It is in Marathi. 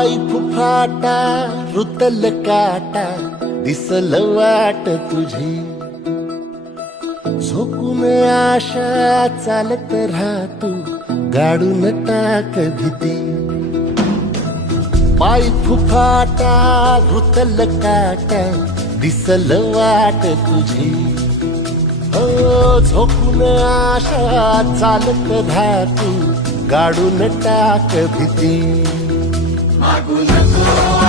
पाय फुफाटा रुतल काटा दिसल वाट तुझी झोकून आशा चालत राहतो गाडून टाक भीती पाय फुफाटा रुतल काटा दिसल वाट तुझी हो झोकून आशा चालत राहतो गाडून टाक भीती मागू नको